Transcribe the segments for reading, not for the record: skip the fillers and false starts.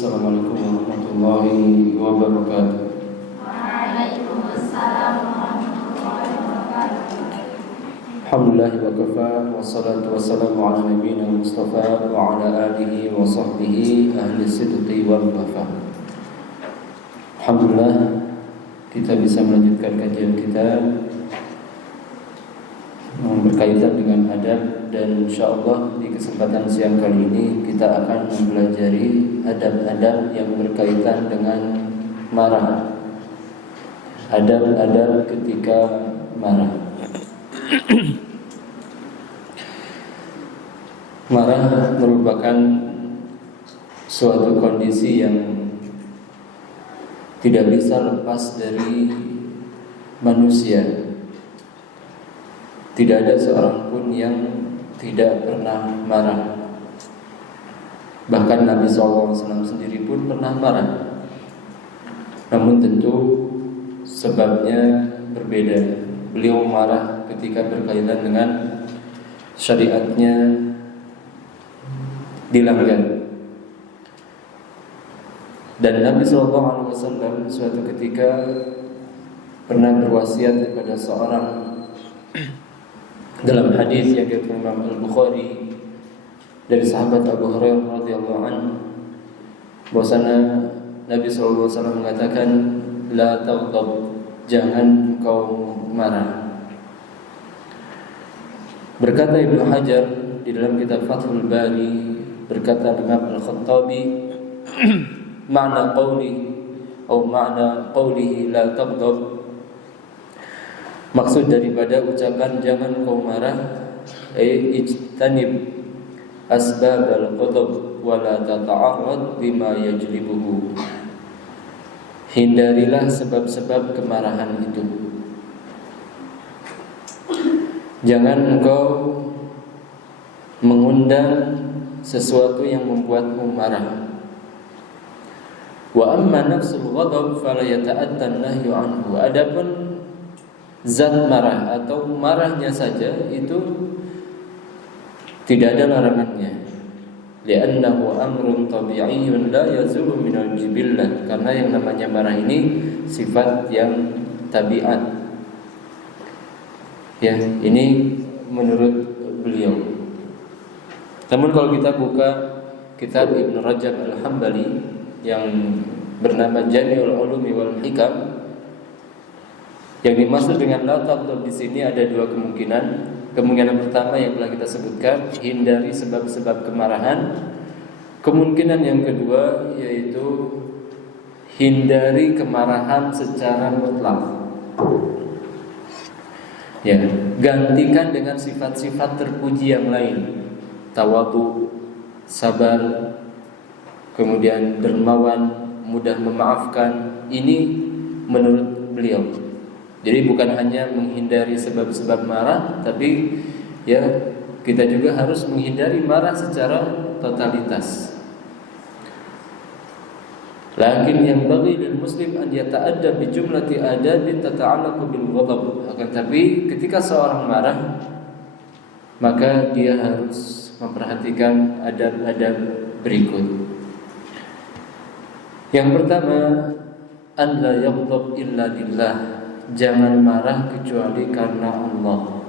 Assalamualaikum warahmatullahi wabarakatuh. Waalaikumsalam warahmatullahi wabarakatuh. Alhamdulillah wa kafa, wassalatu wassalamu ala nabiyyina Mustafa wa ala alihi wa sahbihi ahli sidqi wal wafa. Alhamdulillah kita bisa melanjutkan kajian kita yang berkaitan dengan adab, dan insyaallah di kesempatan siang kali ini kita akan mempelajari adab-adab yang berkaitan dengan marah. Adab-adab ketika marah. Marah merupakan suatu kondisi yang tidak bisa lepas dari manusia. Tidak ada seorang pun yang tidak pernah marah. Bahkan Nabi SAW sendiri pun pernah marah. Namun tentu sebabnya berbeda. Beliau marah ketika berkaitan dengan syariatnya dilanggar. Dan Nabi SAW suatu ketika pernah berwasiat kepada seorang, dalam hadis yang diriwayatkan Imam Al-Bukhari dari sahabat Abu Hurairah radhiyallahu anhu, bahwasanya Nabi SAW mengatakan, la taghdab, jangan kau marah. Berkata Ibnu Hajar di dalam kitab Fathul Bari, berkata Imam Al-Khattabi, makna qawlihi la taghdab, maksud daripada ucapan jangan kau marah, ijtanib asbab al-ghadab wa la tata'arrad lima yajlibuhu, hindarilah sebab-sebab kemarahan itu. Jangan engkau mengundang sesuatu yang membuatmu marah. Wa amma nafsul ghadab fala yata'atta an-nahyu anhu. Adapun zat marah atau marahnya saja itu tidak ada larangannya. Li'annahu amrun tabi'iyyun la yazulu minal jibillah, karena yang namanya marah ini sifat yang tabiat. Ya, ini menurut beliau. Namun kalau kita buka kitab Ibnu Rajab Al-Hambali yang bernama Jami'ul Ulumi wal Hikam, yang dimaksud dengan la taghdab di sini ada dua kemungkinan. Kemungkinan pertama yang telah kita sebutkan, hindari sebab-sebab kemarahan. Kemungkinan yang kedua yaitu hindari kemarahan secara mutlak. Ya, gantikan dengan sifat-sifat terpuji yang lain. Tawadhu, sabar, kemudian dermawan, mudah memaafkan. Ini menurut beliau. Jadi bukan hanya menghindari sebab-sebab marah, tapi ya kita juga harus menghindari marah secara totalitas. Lakin yang bagi lil muslim an yata'adda bi jumlati adabin tata'allaqu bil ghadab. Akan tapi ketika seorang marah, maka dia harus memperhatikan adab-adab berikut. Yang pertama, an la yaghdab illa lillah. Jangan marah kecuali karena Allah.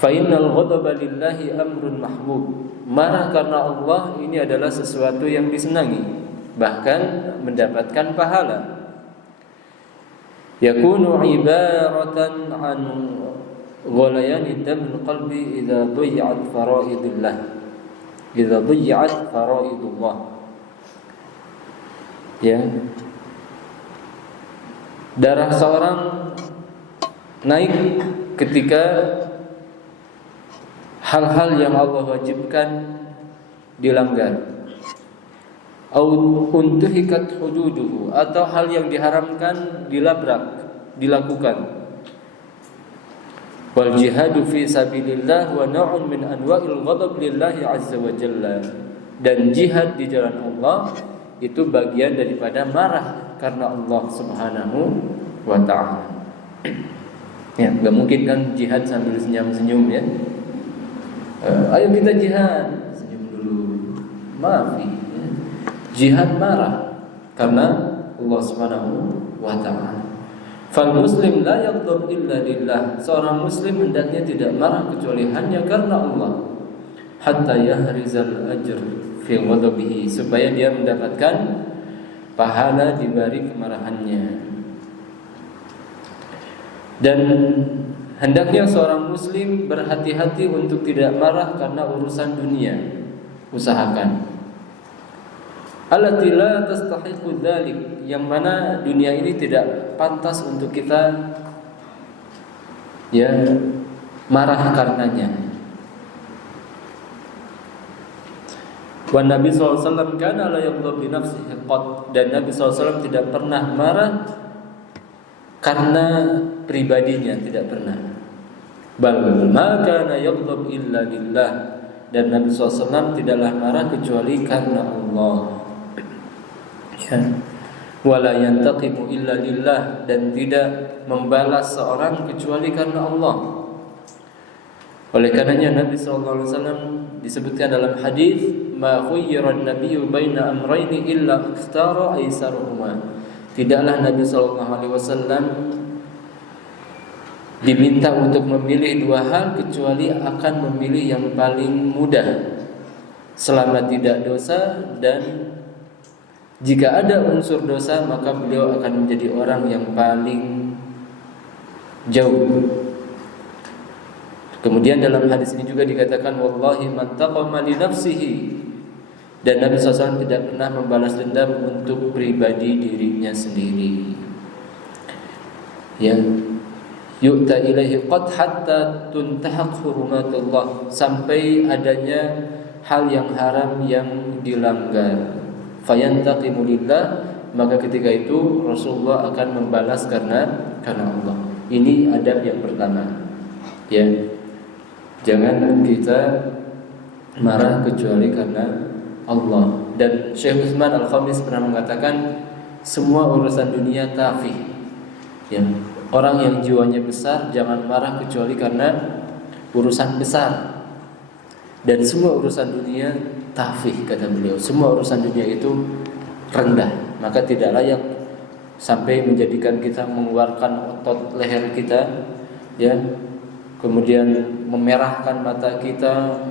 Fa innal ghadaba lillahi amrun mahbub. Marah karena Allah ini adalah sesuatu yang disenangi, bahkan mendapatkan pahala. Yakunu ibaratan an ghalayani damil qalbi idza dhi'at faraidillah. Idza dhi'at faraidullah. Ya, darah seorang naik ketika hal-hal yang Allah wajibkan dilanggar, au untuhikat hududuhu, atau hal yang diharamkan dilabrak, dilakukan. Wal jihadu fi sabilillah wa naw'un min anwa'il ghadab lillahi azza wa jalla. Dan jihad di jalan Allah itu bagian daripada marah karena Allah Subhanahu wa ta'ala. Ya, nggak mungkin kan jihad sambil senyum-senyum ya. Ayo kita jihad, senyum dulu, maafi. Jihad marah karena Allah Subhanahu wa taala. Fal muslim la yaghdab illa lillah. Seorang muslim hendaknya tidak marah kecuali hanya karena Allah. Hatta yahrizal ajr fi ghadabihi, supaya dia mendapatkan pahala di balik kemarahannya. Dan hendaknya seorang muslim berhati-hati untuk tidak marah karena urusan dunia. Usahakan. Allati la tastahiqu dzalik, yang mana dunia ini tidak pantas untuk kita marah karenanya. Wa Nabi SAW kana la yaghdab li nafsihi qat, dan Nabi SAW tidak pernah marah karena pribadinya, tidak pernah. Bal ma kana yaghdab illa lillah, dan Nabi SAW tidaklah marah kecuali karena Allah. Wala yantaqimu illa lillah, dan tidak membalas seorang kecuali karena Allah. Oleh karenanya Nabi SAW disebutkan dalam hadis, ma khuyyira an-nabiyyu baina amrayni illa ikhtara aisaruhuma. Tidaklah Nabi SAW diminta untuk memilih dua hal kecuali akan memilih yang paling mudah, selama tidak dosa, dan jika ada unsur dosa maka beliau akan menjadi orang yang paling jauh. Kemudian dalam hadis ini juga dikatakan, wallahi man taqama li nafsihi, dan Nabi SAW tidak pernah membalas dendam untuk pribadi dirinya sendiri. Yu'ta ilaihi qad hatta tuntahaq hurumatullah, sampai adanya hal yang haram yang dilanggar. Fayantaqimu lillah, maka ketika itu Rasulullah akan membalas karena Allah. Ini adab yang pertama. Jangan kita marah kecuali karena Allah. Dan Syekh Utsman Al-Khamis pernah mengatakan, semua urusan dunia tafih. Orang yang jiwanya besar jangan marah kecuali karena urusan besar. Dan semua urusan dunia tafih, kata beliau. Semua urusan dunia itu rendah, maka tidak layak sampai menjadikan kita mengeluarkan otot leher kita, kemudian memerahkan mata kita,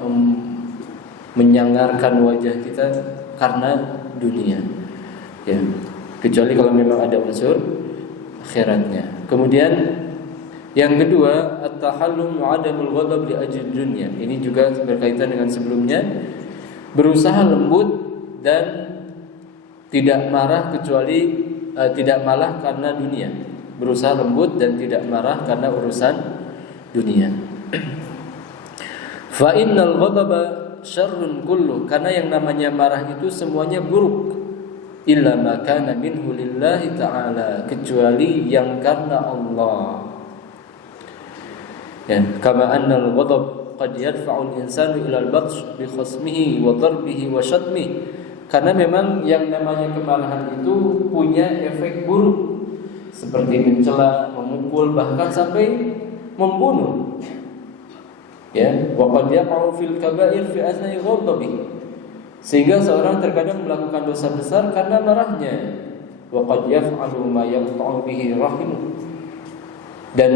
menyangarkan wajah kita karena dunia. Kecuali kalau memang ada unsur akhiratnya. Kemudian yang kedua, at-tahallum wa 'adamul ghadab li ajli dunya. Ini juga berkaitan dengan sebelumnya. Berusaha lembut dan tidak marah kecuali tidak marah karena dunia. Berusaha lembut dan tidak marah karena urusan dunia. Fa innal ghadaba syarrun kullu, karena yang namanya marah itu semuanya buruk. Illa ma kana minhu lillahi ta'ala, kecuali yang karena Allah. Kama anna al-ghadab qad yadfa'u al-insanu ila al-batsh bi khasmihi wa darbihi wa syatmihi, karena memang yang namanya kemarahan itu punya efek buruk, seperti mencela, memukul, bahkan sampai membunuh. Wa qad yaqa'u fil kaba'ir fi athna'i ghadabi, sehingga seorang terkadang melakukan dosa besar karena marahnya. Wa qad yaf'alu ma yaqta'u bihi rahim, dan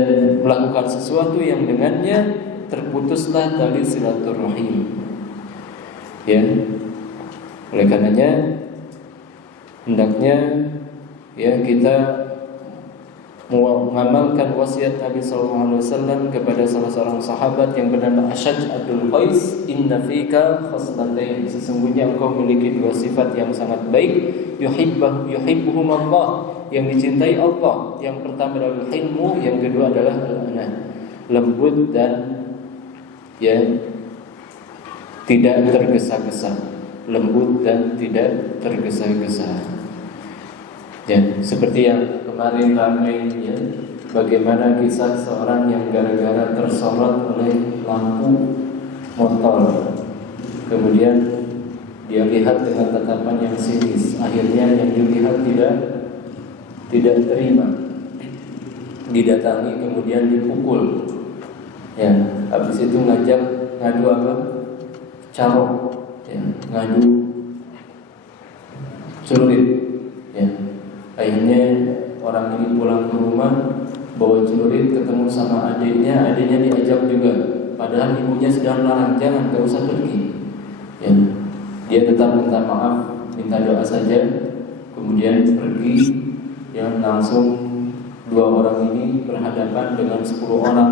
melakukan sesuatu yang dengannya terputuslah tali silaturahim. Oleh karenanya hendaknya kita mengamalkan wasiat Nabi SAW kepada salah seorang sahabat yang bernama Ashaj Abdul Qais, inna fika khaslatain, sesungguhnya engkau memiliki dua sifat yang sangat baik, yuhibbuhum Allah, yang dicintai Allah. Yang pertama adalah hilmu, yang kedua adalah al-anah, lembut dan tidak tergesa-gesa. Lembut dan tidak tergesa-gesa. Seperti yang kemarin ramai, bagaimana kisah seorang yang gara-gara tersorot oleh lampu motor, kemudian dia lihat dengan tatapan yang sinis, akhirnya yang dilihat tidak terima, didatangi kemudian dipukul. Habis itu ngajak ngadu apa? Carok, ya, ngadu celurit, ya. Akhirnya orang ini pulang ke rumah bawa celurit, ketemu sama adiknya diajak juga. Padahal ibunya sedang larang, jangan, gak usah pergi. Ya. Dia tetap minta maaf, minta doa saja. Kemudian pergi, yang langsung 2 orang ini berhadapan dengan 10 orang,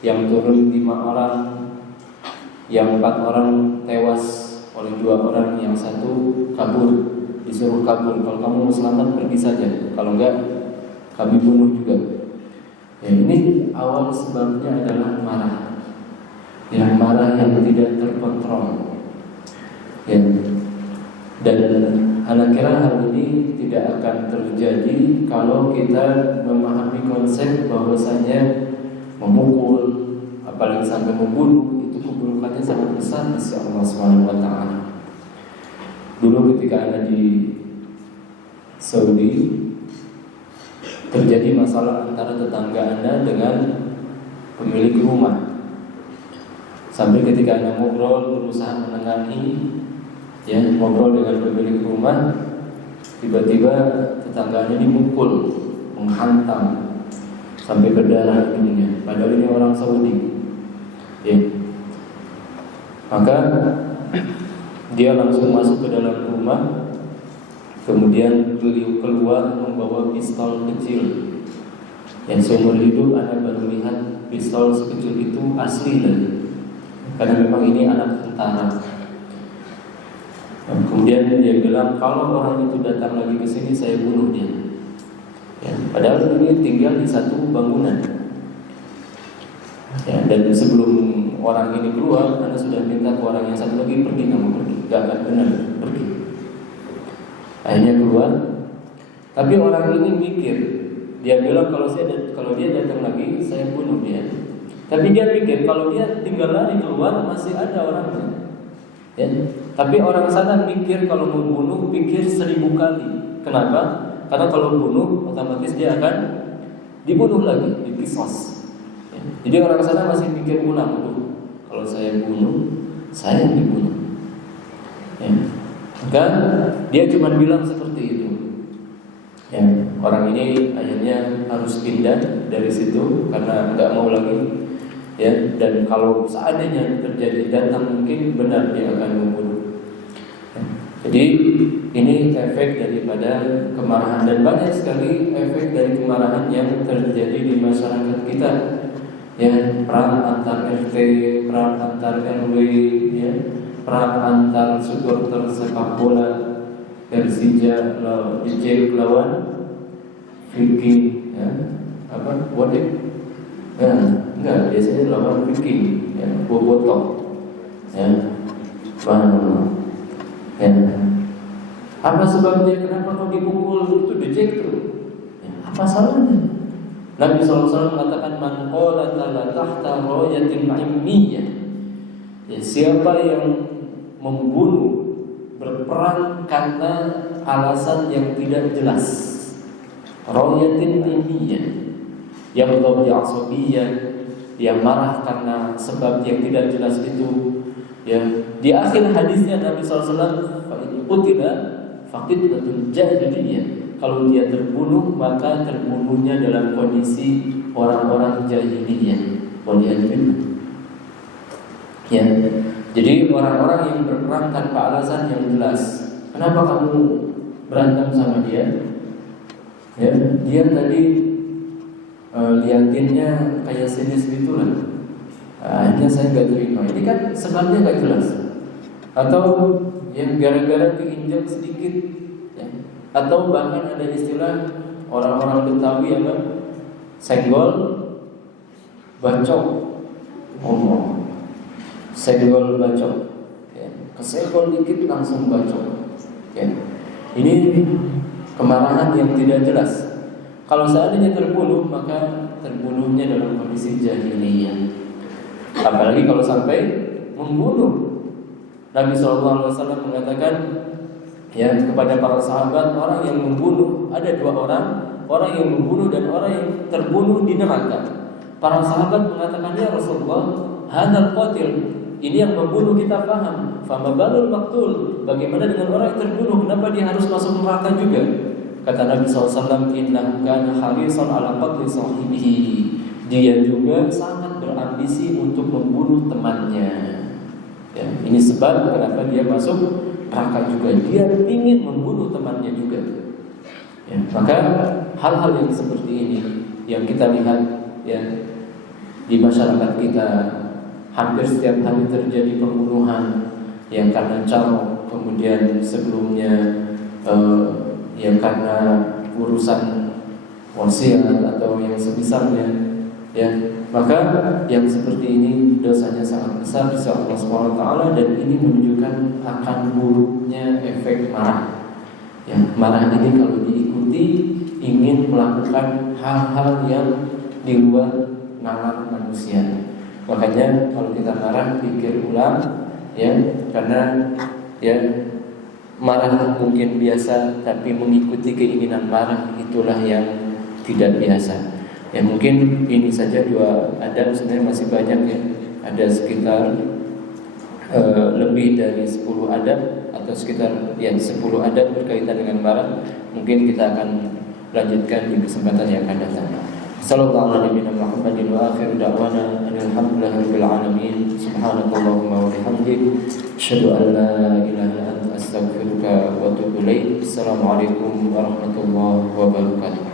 yang turun 5 orang, yang 4 orang tewas oleh 2 orang, yang 1 kabur, disuruh kabur. Kalau kamu mau selamat pergi saja, kalau enggak kami bunuh juga. Ya, ini awal sebabnya adalah marah. Yang marah yang tidak terkontrol. Ya. Dan anak kira hal ini tidak akan terjadi kalau kita memahami konsep bahwasanya memukul, apalagi sampai membunuh, itu keburukannya sangat besar di sisi Allah Subhanahu wa taala. Dulu ketika ada di Saudi, terjadi masalah antara tetangga Anda dengan pemilik rumah. Sampai ketika Anda ngobrol, berusaha menengahi, ya, ngobrol dengan pemilik rumah, tiba-tiba tetangganya dimukul, menghantam sampai berdarah hidungnya. Padahal ini orang Saudi, ya. Maka dia langsung masuk ke dalam rumah, kemudian beliau keluar membawa pistol kecil. Yang seumur hidup Anda baru lihat pistol sekecil itu asli tadi. Karena memang ini anak tentara. Kemudian dia bilang, kalau orang itu datang lagi ke sini, saya bunuh dia. Ya, padahal ini tinggal di satu bangunan. Ya, dan sebelum orang ini keluar, Anda sudah minta ke orang yang satu lagi, pergi, kamu pergi, gak akan benar, pergi. Akhirnya keluar. Tapi orang ini mikir, dia bilang kalau dia datang lagi, saya bunuh dia. Tapi dia pikir kalau dia tinggal lari keluar, masih ada orangnya. Ya. Tapi orang sana mikir kalau membunuh, pikir 1000 kali. Kenapa? Karena kalau bunuh, otomatis dia akan dibunuh lagi, dikisos. Ya. Jadi orang sana masih mikir ulang, kalau saya bunuh, saya yang dibunuh. Ya. Dan dia cuma bilang seperti itu. Ya. Orang ini akhirnya harus pindah dari situ karena nggak mau lagi. Ya, dan kalau seandainya terjadi datang, mungkin benar dia akan membunuh. Ya. Jadi ini efek daripada kemarahan, dan banyak sekali efek dari kemarahan yang terjadi di masyarakat kita. Ya, perang antar RT, perang antar RW, ya, perang antar supporter sepak bola, Persija lawan Viking, ya, apa? Wadik. Ya, enggak, biasanya lawan Viking, ya, Bobotoh, ya, ya. Apa sebabnya? Kenapa kau dipukul? Itu dicek tuh. Ya, apa salahnya? Nabi SAW mengatakan, man qala la tahta rayatin ilmiyah. Ya, siapa yang membunuh, berperang karena alasan yang tidak jelas, rayatin ilmiyah, yang berbau asabiyah, yang marah karena sebab yang tidak jelas itu. Ya, di akhir hadisnya Nabi SAW, qutila faqitlatul jahiliyah. Kalau dia terbunuh, maka terbunuhnya dalam kondisi orang-orang jahiliyah. Ya, jadi orang-orang yang berperang tanpa alasan yang jelas. Kenapa kamu berantem sama dia? Ya, dia tadi liatinnya kayak sinis gitu lah. Akhirnya saya nggak terima. Ini kan sebabnya nggak jelas. Atau yang gara-gara keinjak sedikit, ya. Atau bahkan ada istilah orang-orang Betawi apa? Senggol, bacok, ngomong. Senggol, bacok. Ya. Kesenggol dikit langsung bacok. Ya. Ini kemarahan yang tidak jelas. Kalau seandainya terbunuh, maka terbunuhnya dalam kondisi jahiliyah. Apalagi kalau sampai membunuh. Nabi SAW mengatakan, ya, kepada para sahabat, orang yang membunuh, ada 2 orang yang membunuh dan orang yang terbunuh di neraka. Para sahabat mengatakan, ya Rasulullah, hadzal qatil, ini yang membunuh kita paham. Fama balul maqtul, bagaimana dengan orang yang terbunuh, kenapa dia harus masuk neraka juga? Kata Nabi SAW, innahu kana harisan ala qatli sahibihi, dia juga sangat berambisi untuk membunuh temannya. Ya, ini sebab kenapa dia masuk neraka juga, dia ingin membunuh temannya juga. Ya, maka hal-hal yang seperti ini yang kita lihat ya di masyarakat kita, hampir setiap hari terjadi pembunuhan yang karena caro, kemudian sebelumnya yang karena urusan wasiat atau yang semisalnya, ya, maka yang seperti ini dosanya sangat besar di sisi Allah Subhanahu wa taala, dan ini menunjukkan akan buruknya efek marah. Ya, marah ini kalau diikuti ingin melakukan hal-hal yang di luar nalar manusia. Makanya kalau kita marah pikir ulang, ya, karena ya marah mungkin biasa, tapi mengikuti keinginan marah itulah yang tidak biasa. Ya, mungkin ini saja dua adab, sebenarnya masih banyak ya. Ada sekitar lebih dari 10 adab atau sekitar 10 adab berkaitan dengan marah. Mungkin kita akan lanjutkan di kesempatan yang akan datang. Sallallahu alaihi wa akhiru da'wana alhamdulillahirabbil alamin. Subhanakallahumma wa bihamdik, asyhadu an la ilaha illa anta astaghfiruka wa atubu ilaik. Assalamualaikum warahmatullahi wabarakatuh.